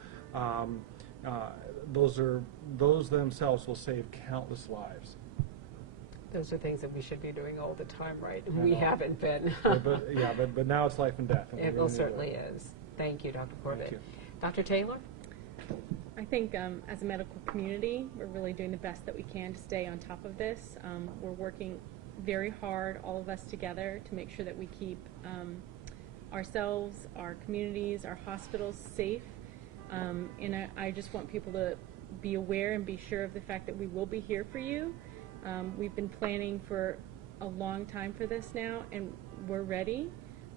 Those themselves will save countless lives. Those are things that we should be doing all the time, right? We haven't been. but now it's life and death. And It most certainly is. Thank you, Dr. Corbett. Thank you. Dr. Taylor? I think as a medical community, we're really doing the best that we can to stay on top of this. We're working very hard, all of us together, to make sure that we keep ourselves, our communities, our hospitals safe. And I just want people to be aware and be sure of the fact that we will be here for you. We've been planning for a long time for this now, and we're ready.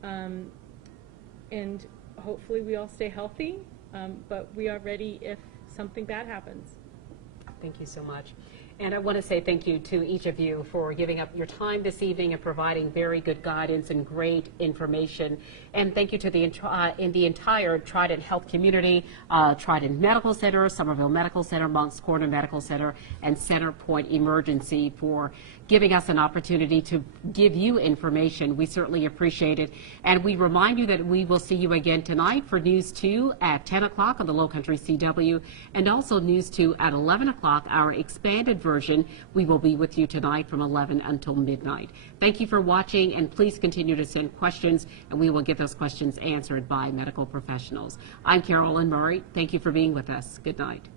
And hopefully we all stay healthy, but we are ready if something bad happens. Thank you so much. And I want to say thank you to each of you for giving up your time this evening and providing very good guidance and great information. And thank you to the entire Trident Health community, Trident Medical Center, Somerville Medical Center, Moncks Corner Medical Center, and Centerpoint Emergency for giving us an opportunity to give you information. We certainly appreciate it. And we remind you that we will see you again tonight for News 2 at 10 o'clock on the Low Country CW, and also News 2 at 11 o'clock, our expanded version. We will be with you tonight from 11 until midnight. Thank you for watching, and please continue to send questions, and we will get those questions answered by medical professionals. I'm Carolyn Murray. Thank you for being with us. Good night.